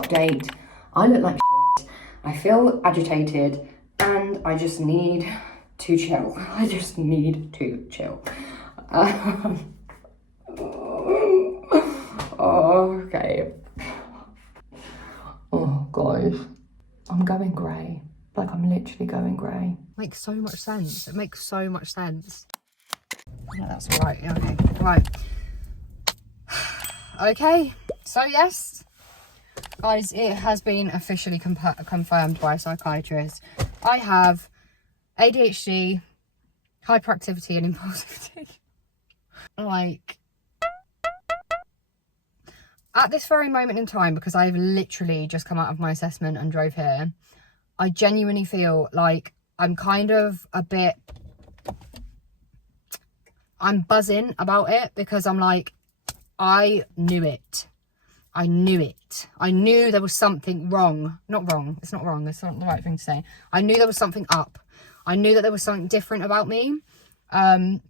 update. I look like shit. I feel agitated and I just need to chill. I just need to chill. Okay. Oh, guys. I'm going grey. Like, I'm literally going grey. Makes so much sense. It makes so much sense. No, that's all right. Okay, right. Okay, so yes, guys, it has been officially confirmed by a psychiatrist. I have ADHD, hyperactivity and impulsivity. Like, at this very moment in time, because I've literally just come out of my assessment and drove here, I genuinely feel like I'm kind of a bit... I'm buzzing about it because I'm like, I knew it. I knew it. I knew there was something wrong. Not wrong. It's not wrong. It's not the right thing to say. I knew there was something up. I knew that there was something different about me. I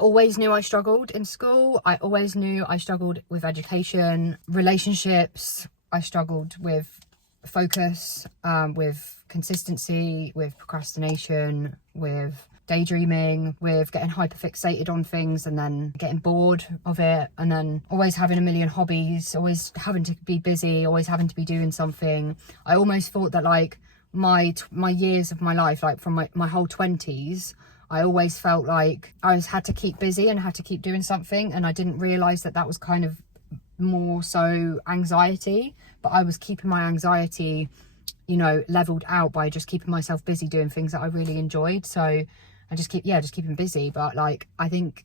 always knew I struggled in school. I always knew I struggled with education, relationships. I struggled with focus, with consistency, with procrastination, with daydreaming, with getting hyperfixated on things and then getting bored of it, and then always having a million hobbies, always having to be busy, always having to be doing something. I almost thought that like my years of my life, like from my whole 20s, I always felt like I had to keep busy and had to keep doing something, and I didn't realise that that was kind of more so anxiety, but I was keeping my anxiety, you know, leveled out by just keeping myself busy doing things that I really enjoyed. So I just keeping busy. But like, I think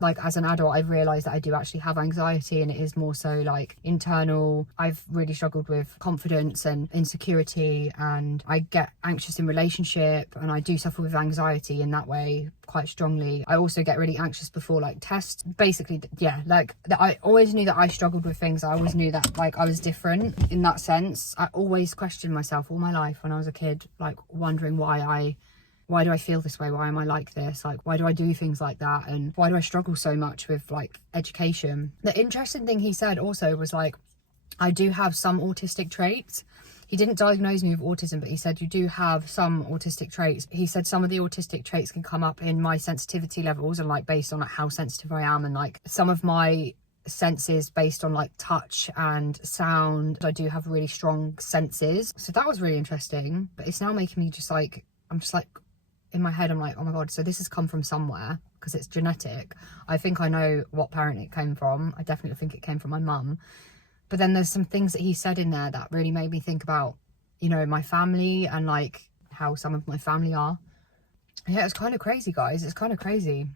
like as an adult, I've realised that I do actually have anxiety, and it is more so like internal. I've really struggled with confidence and insecurity, and I get anxious in relationship, and I do suffer with anxiety in that way quite strongly. I also get really anxious before like tests. Basically, yeah, like I always knew that I struggled with things. I always knew that like I was different in that sense. I always questioned myself all my life when I was a kid, like wondering why do I feel this way? Why am I like this? Like, why do I do things like that? And why do I struggle so much with like education? The interesting thing he said also was like, I do have some autistic traits. He didn't diagnose me with autism, but he said you do have some autistic traits. He said some of the autistic traits can come up in my sensitivity levels, and like based on like how sensitive I am, and like some of my senses based on like touch and sound. I do have really strong senses. So that was really interesting, but it's now making me just like, I'm just like, in my head, I'm like, oh my God, so this has come from somewhere because it's genetic. I think I know what parent it came from. I definitely think it came from my mum. But then there's some things that he said in there that really made me think about, you know, my family and like how some of my family are. Yeah, it's kind of crazy, guys. It's kind of crazy.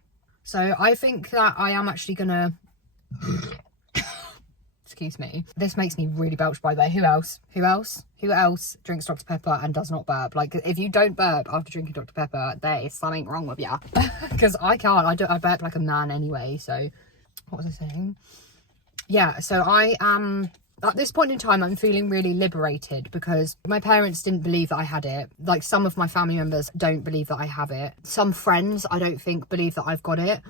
So I think that I am actually gonna... Excuse me. This makes me really belch, by the way. Who else drinks Dr. Pepper and does not burp? Like, if you don't burp after drinking Dr. Pepper, there is something wrong with you. Because I can't. I burp like a man anyway. So, what was I saying? Yeah, so I am... At this point in time, I'm feeling really liberated because my parents didn't believe that I had it. Like, some of my family members don't believe that I have it. Some friends, I don't think, believe that I've got it.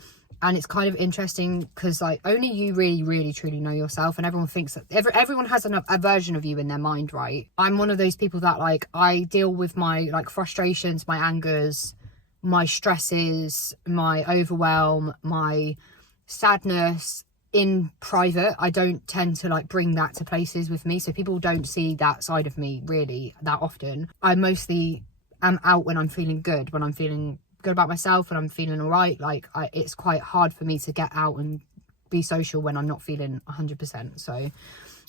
And it's kind of interesting because like only you really, really, truly know yourself, and everyone thinks that everyone has a version of you in their mind, right? I'm one of those people that like I deal with my like frustrations, my angers, my stresses, my overwhelm, my sadness in private. I don't tend to like bring that to places with me, so people don't see that side of me really that often. I mostly am out when I'm feeling good, when I'm feeling good about myself and I'm feeling all right. Like it's quite hard for me to get out and be social when I'm not feeling 100%. So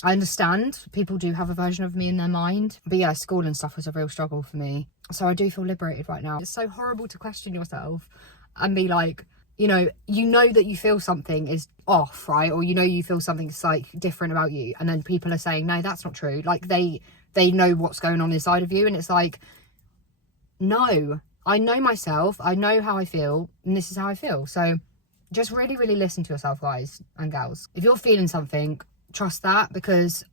I understand people do have a version of me in their mind, but yeah, school and stuff was a real struggle for me. So I do feel liberated right now. It's so horrible to question yourself and be like, you know that you feel something is off, right? Or you feel something's like different about you, and then people are saying no, that's not true. Like they know what's going on inside of you, and it's like, no, I know myself, I know how I feel, and this is how I feel. So just really, really listen to yourself, guys and gals. If you're feeling something, trust that, because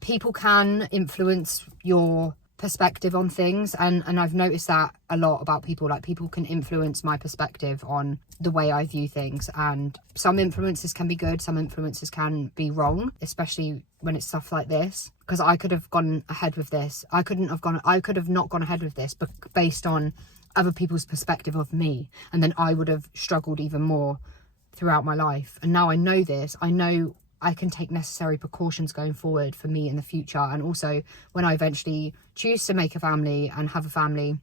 people can influence your perspective on things, and I've noticed that a lot about people. Like, people can influence my perspective on the way I view things, and some influences can be good, some influences can be wrong, especially when it's stuff like this, because I could have gone ahead with this. I could have not gone ahead with this, but based on other people's perspective of me, and then I would have struggled even more throughout my life. And now I know this, I know I can take necessary precautions going forward for me in the future. And also when I eventually choose to make a family and have a family,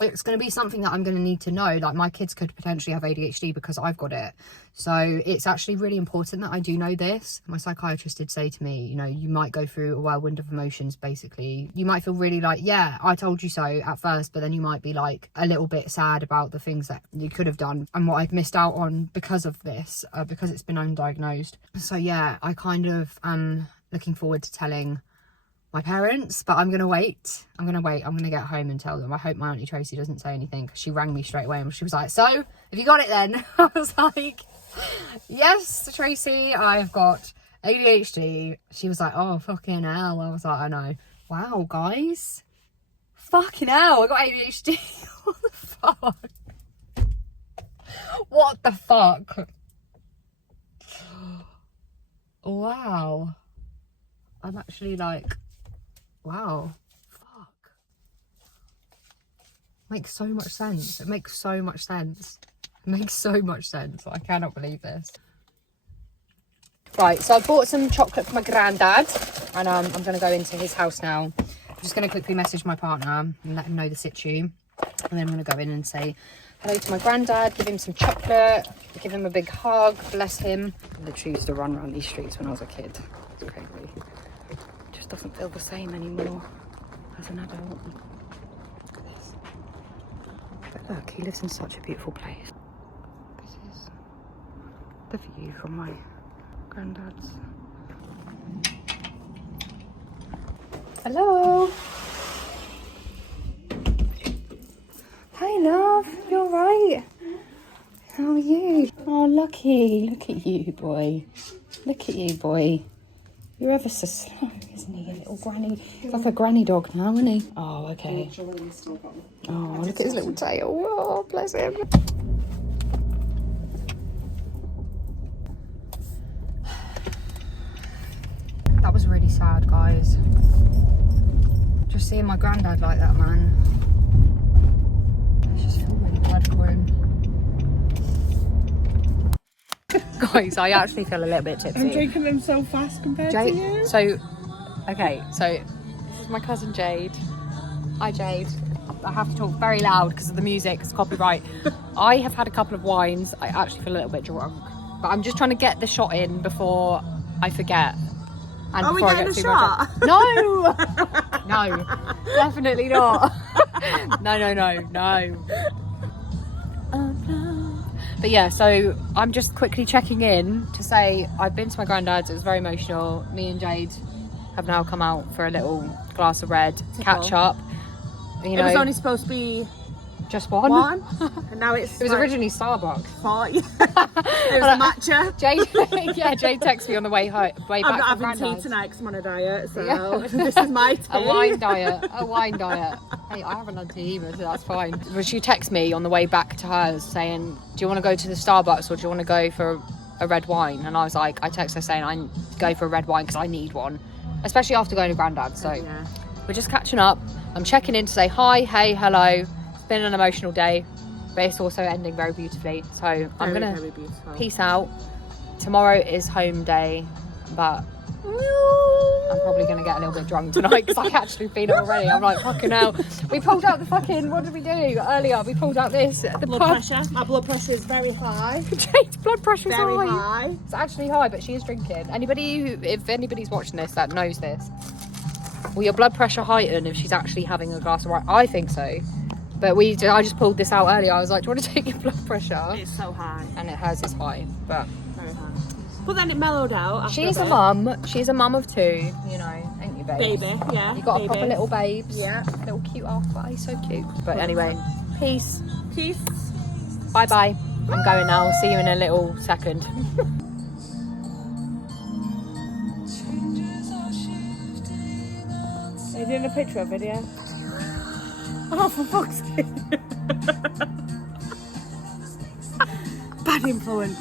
it's going to be something that I'm going to need to know. Like, my kids could potentially have ADHD because I've got it. So it's actually really important that I do know this. My psychiatrist did say to me, you know, you might go through a whirlwind of emotions, basically. You might feel really like, yeah, I told you so at first, but then you might be like a little bit sad about the things that you could have done and what I've missed out on because of this, because it's been undiagnosed. So yeah, I kind of am looking forward to telling my parents, but I'm gonna wait. I'm gonna get home and tell them. I hope my Auntie Tracy doesn't say anything, because she rang me straight away and she was like, so have you got it then? I was like, yes, Tracy, I've got ADHD. She was like, oh, fucking hell. I was like, I know. Wow, guys, fucking hell, I got ADHD. What the fuck? What the fuck? Wow, I'm actually like, wow, fuck. Makes so much sense. It makes so much sense. It makes so much sense. I cannot believe this. Right, so I bought some chocolate for my granddad, and I'm going to go into his house now. I'm just going to quickly message my partner and let him know the situ. And then I'm going to go in and say hello to my granddad, give him some chocolate, give him a big hug, bless him. I literally used to run around these streets when I was a kid. It's crazy. Doesn't feel the same anymore as an adult. But look, he lives in such a beautiful place. This is the view from my granddad's. Hello. Hi, love. You alright? How are you? Oh, lucky. Look at you, boy. Look at you, boy. You're ever so slow, isn't he? A little granny. He's like a granny dog now, isn't he? Oh, okay. Oh, look at his little tail. Oh, bless him. That was really sad, guys. Just seeing my granddad like that, man. I just feel really bad for him. Guys, I actually feel a little bit tipsy. I'm drinking them so fast compared to you. So, okay, so this is my cousin Jade. Hi, Jade. I have to talk very loud because of the music, it's copyright. I have had a couple of wines. I actually feel a little bit drunk, but I'm just trying to get the shot in before I forget. And Are we before getting I a get shot? No! No, definitely not. No. But yeah, so I'm just quickly checking in to say I've been to my granddad's. It was very emotional. Me and Jade have now come out for a little glass of red, catch up. You know, It was only supposed to be just one. and now it's. It was originally Starbucks. 40. It was a matcha. Jade texted me on the way back. I'm not from having tea granddad's. tonight because I'm on a diet, so Yeah. this is my tea. A wine diet. Hey, I haven't had tea either, so that's fine. But she texted me on the way back to hers saying, do you want to go to the Starbucks or do you want to go for a red wine? And I was like, I texted her saying I go for a red wine because I need one, especially after going to granddad. So Yeah. we're just catching up. I'm checking in to say hi, hey, hello. It's been an emotional day, but it's also ending very beautifully. So I'm Very, gonna very beautiful. peace out. Tomorrow is home day, but I'm probably going to get a little bit drunk tonight because I actually feel it already. I'm like, fucking hell. We pulled out the fucking, what did we do earlier? We pulled out this. The Blood pressure. My blood pressure is very high. Jade's blood pressure is Very high. high. It's actually high, but she is drinking. If anybody's watching this that knows this, will your blood pressure heighten if she's actually having a glass of wine? I think so. But I just pulled this out earlier. I was like, do you want to take your blood pressure? It's so high. And hers is high, but... Very high. But then it mellowed out. She's a mum. She's a mum of two, you know, ain't you, babe? Baby, yeah. You got baby. a proper little babes. Yeah. Little cute ass body, so cute. But anyway, peace. Peace. Bye bye. I'm going now. See you in a little second. Are you doing a picture or video? Oh, for fuck's sake. Bad influence.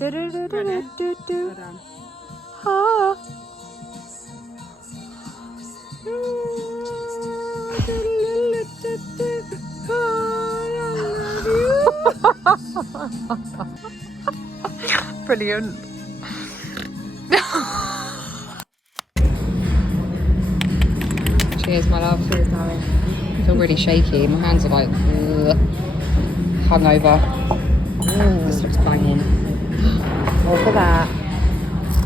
Hold on. Brilliant. Cheers, my love. Cheers, darling. I feel really shaky. My hands are like hungover. This looks banging. Look at that.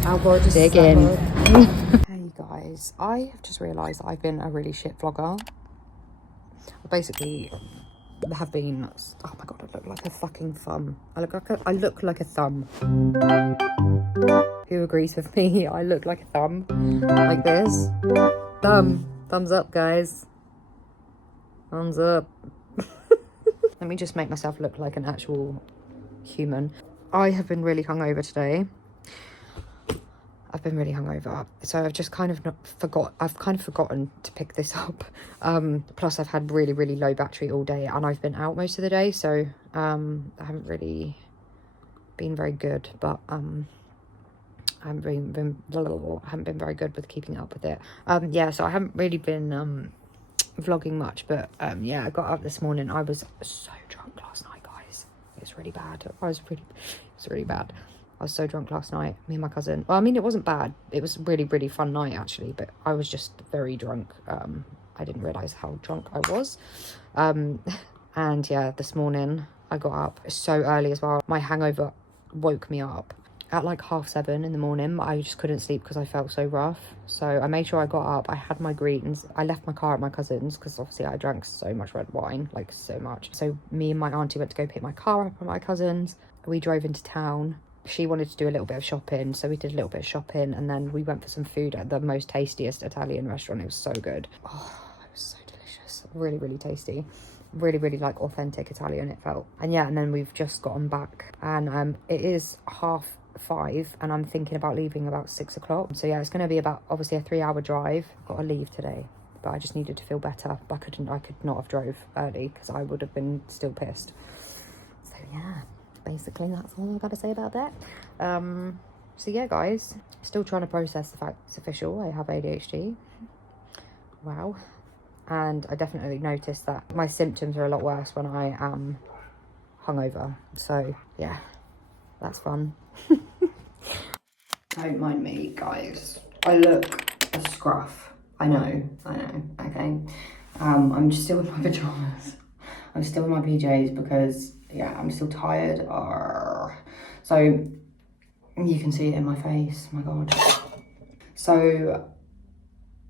How gorgeous. Dig in. Hey guys, I have just realised I've been a really shit vlogger. I basically have been. Oh my god, I look like a fucking thumb. I look like a thumb. Who agrees with me? I look like a thumb, like this. Thumbs up, guys. Thumbs up. Let me just make myself look like an actual human. I have been really hungover today. I've been really hungover, so I've just kind of forgotten to pick this up. Plus I've had really, really low battery all day, and I've been out most of the day, so I haven't really been very good, but I haven't been very good with keeping up with it. Yeah, so I haven't really been vlogging much, but yeah, I got up this morning. I was so drunk last night, guys. It's really bad. It's really bad. I was so drunk last night, me and my cousin. Well, I mean, it wasn't bad. It was a really, really fun night, actually, but I was just very drunk. I didn't realise how drunk I was. And yeah, this morning I got up so early as well. My hangover woke me up at like 7:30 in the morning. I just couldn't sleep because I felt so rough. So I made sure I got up. I had my greens. I left my car at my cousin's because obviously I drank so much red wine, like so much. So me and my auntie went to go pick my car up at my cousin's. We drove into town. She wanted to do a little bit of shopping, so we did a little bit of shopping, and then we went for some food at the most tastiest Italian restaurant. It was so good. Oh, it was so delicious. Really, really tasty. Really, really like authentic Italian, it felt. And yeah, and then we've just gotten back, and it is 5:30, and I'm thinking about leaving about 6 o'clock. So yeah, it's going to be about obviously a 3-hour drive. I've got to leave today, but I just needed to feel better. I could not have drove early because I would have been still pissed. So yeah, basically that's all I've got to say about that. So yeah, guys, still trying to process the fact it's official. I have ADHD. Wow. And I definitely noticed that my symptoms are a lot worse when I am hungover. So yeah, that's fun. Don't mind me, guys. I look a scruff. I know, okay. I'm just still in my pajamas. I'm still in my PJs because, yeah, I'm still tired. So, you can see it in my face, my God. So,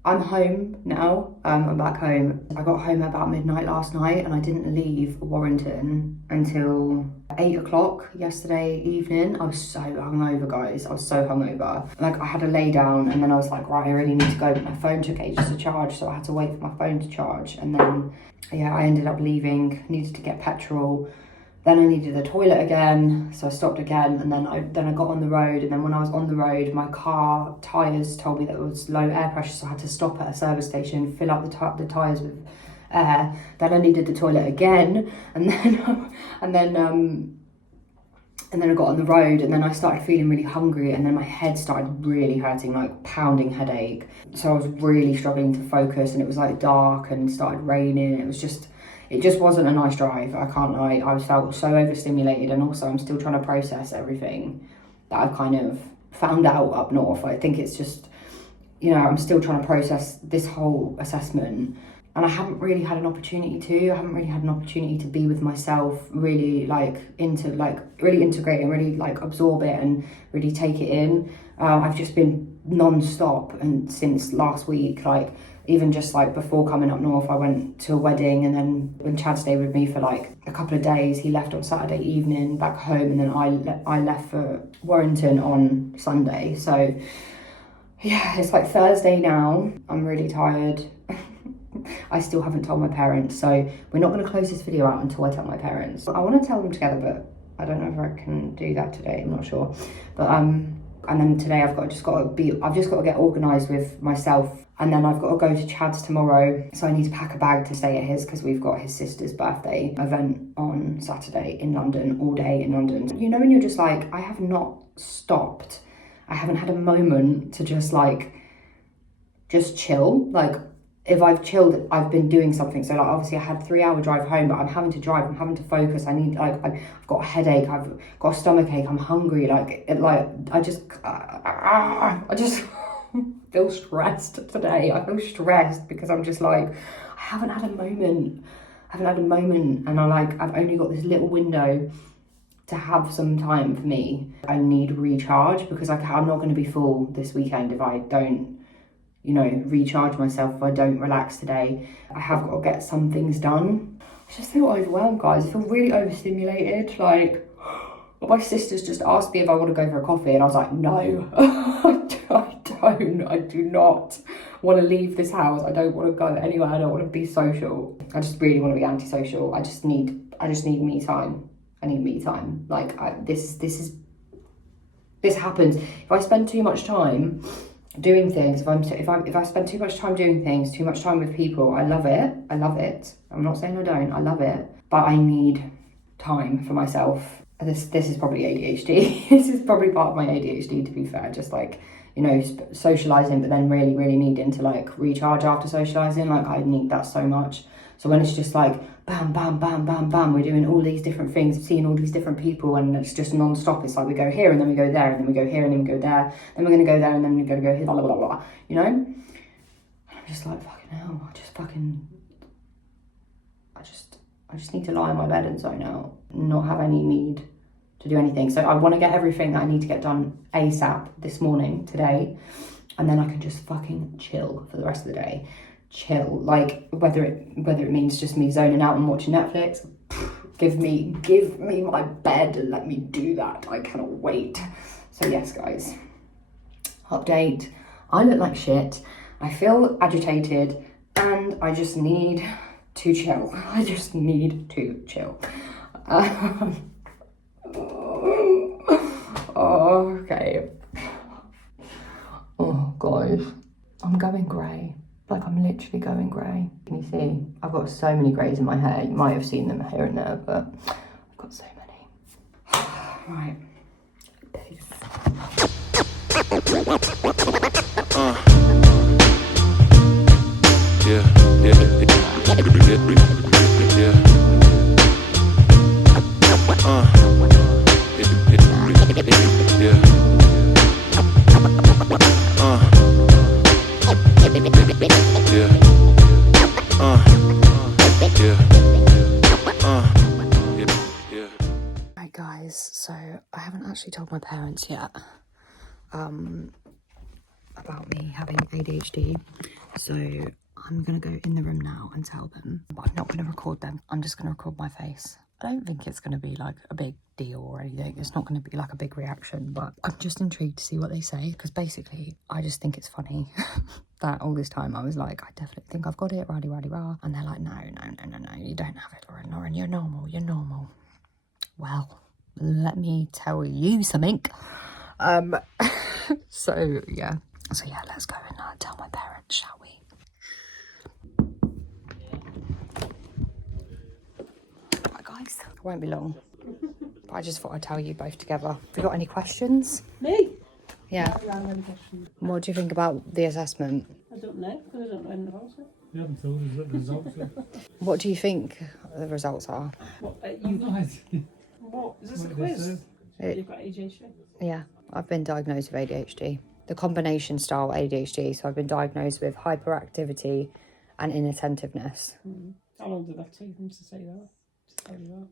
I'm home now. I'm back home. I got home at about midnight last night, and I didn't leave Warrington until 8 o'clock yesterday evening. I was so hungover, guys. I was so hungover. Like, I had to lay down, and then I was like, right, I really need to go. But my phone took ages to charge, so I had to wait for my phone to charge. And then, yeah, I ended up leaving. Needed to get petrol. Then I needed the toilet again, so I stopped again, and then I got on the road, and then when I was on the road, my car tyres told me that it was low air pressure, so I had to stop at a service station, fill up the tyres with air. Then I needed the toilet again, and then I got on the road, and then I started feeling really hungry, and then my head started really hurting, like pounding headache. So I was really struggling to focus, and it was like dark and it started raining. It just wasn't a nice drive, I can't lie. I felt so overstimulated, and also I'm still trying to process everything that I've kind of found out up north. I think it's just, you know, I'm still trying to process this whole assessment, and I haven't really had an opportunity to be with myself, really really integrate and really like absorb it and really take it in. I've just been non-stop, and since last week, like even just like before coming up north, I went to a wedding, and then when Chad stayed with me for like a couple of days, he left on Saturday evening back home, and then I left for Warrington on Sunday. So yeah, it's like Thursday now. I'm really tired. I still haven't told my parents, so we're not going to close this video out until I tell my parents. I want to tell them together, but I don't know if I can do that today. I'm not sure. But And then today I've just got to get organised with myself. And then I've got to go to Chad's tomorrow. So I need to pack a bag to stay at his because we've got his sister's birthday event on Saturday in London, all day in London. You know, when you're just like, I have not stopped. I haven't had a moment to just chill. Like, if I've chilled, I've been doing something. So like, obviously I had a 3-hour drive home, but I'm having to drive, I'm having to focus. I've got a headache, I've got a stomach ache, I'm hungry. I just feel stressed today. I feel stressed because I'm just like, I haven't had a moment. And I've only got this little window to have some time for me. I need recharge because I'm not going to be full this weekend if I don't, recharge myself, if I don't relax today. I have got to get some things done. I just feel overwhelmed, guys. I feel really overstimulated. Like, my sister's just asked me if I want to go for a coffee, and I was like, no, I do not want to leave this house. I don't want to go anywhere. I don't want to be social. I just really want to be antisocial. I just need me time. I need me time. Like, this happens. If I spend too much time doing things, if I spend too much time doing things, too much time with people, I love it. I'm not saying I don't. I love it, but I need time for myself. This is probably ADHD. This is probably part of my ADHD, to be fair. Just like, socializing, but then really, really needing to like recharge after socializing. Like, I need that so much. So when it's just like bam, bam, bam, bam, bam, we're doing all these different things, seeing all these different people, and it's just non-stop. It's like we go here and then we go there and then we go here and then we go there, then we're going to go there and then we're going to go here, blah, blah, blah, blah, I'm just like, fucking hell, I just need to lie in my bed and zone out, not have any need to do anything. So I want to get everything that I need to get done ASAP this morning, today, and then I can just fucking chill for the rest of the day. Chill, like whether it means just me zoning out and watching Netflix, give me my bed and let me do that. I cannot wait. So yes, guys, update. I look like shit. I feel agitated and I just need to chill. Okay. Oh, guys, I'm going grey. Like, I'm literally going grey. Can you see? I've got so many greys in my hair. You might have seen them here and there, but I've got so many. Right. Peace. Right, guys, so I haven't actually told my parents yet about me having ADHD, so I'm gonna go in the room now and tell them, but I'm not gonna record them. I'm just gonna record my face. I don't think it's gonna be like a big deal or anything. It's not gonna be like a big reaction, but I'm just intrigued to see what they say, because basically I just think it's funny that all this time I was like, I definitely think I've got it, rah, and they're like, no, you don't have it, Lauren, you're normal. Well, let me tell you something. So yeah, let's go and tell my parents, shall we? Right, guys, it won't be long, but I just thought I'd tell you both together. Have you got any questions? Me? Yeah. I don't have any questions. What do you think about the assessment? I don't know, because I don't know anything about it. You haven't told us what the results are. What do you think the results are? What, I've no idea. what? Is this a What they quiz? said. You've got ADHD? Yeah, I've been diagnosed with ADHD. The combination style ADHD, so I've been diagnosed with hyperactivity and inattentiveness. How long did that take him to say that? To tell you that?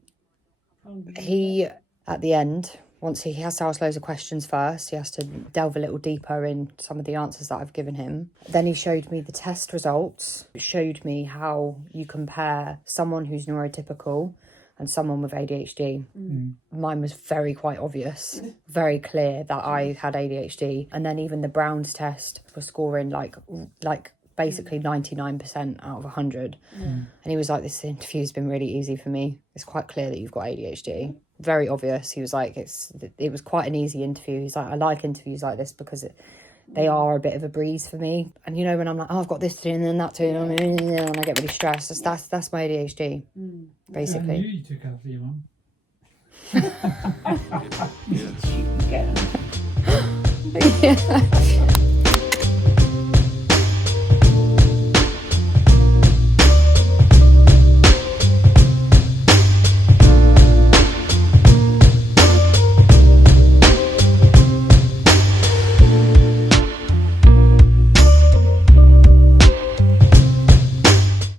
How long did He, at the end, once he has to ask loads of questions first, he has to delve a little deeper in some of the answers that I've given him. Then he showed me the test results, showed me how you compare someone who's neurotypical and someone with ADHD. Mine was quite obvious, very clear that I had ADHD. And then even the Brown's test was scoring like basically 99% out of 100. And he was like, this interview's been really easy for me. It's quite clear that you've got ADHD. very obvious. He was like, it was quite an easy interview. He's like, I like interviews like this because they are a bit of a breeze for me. And you know, when I'm like, oh, I've got this to do and then that too, and I get really stressed. That's my ADHD, basically. I knew you took after your mum. Yeah.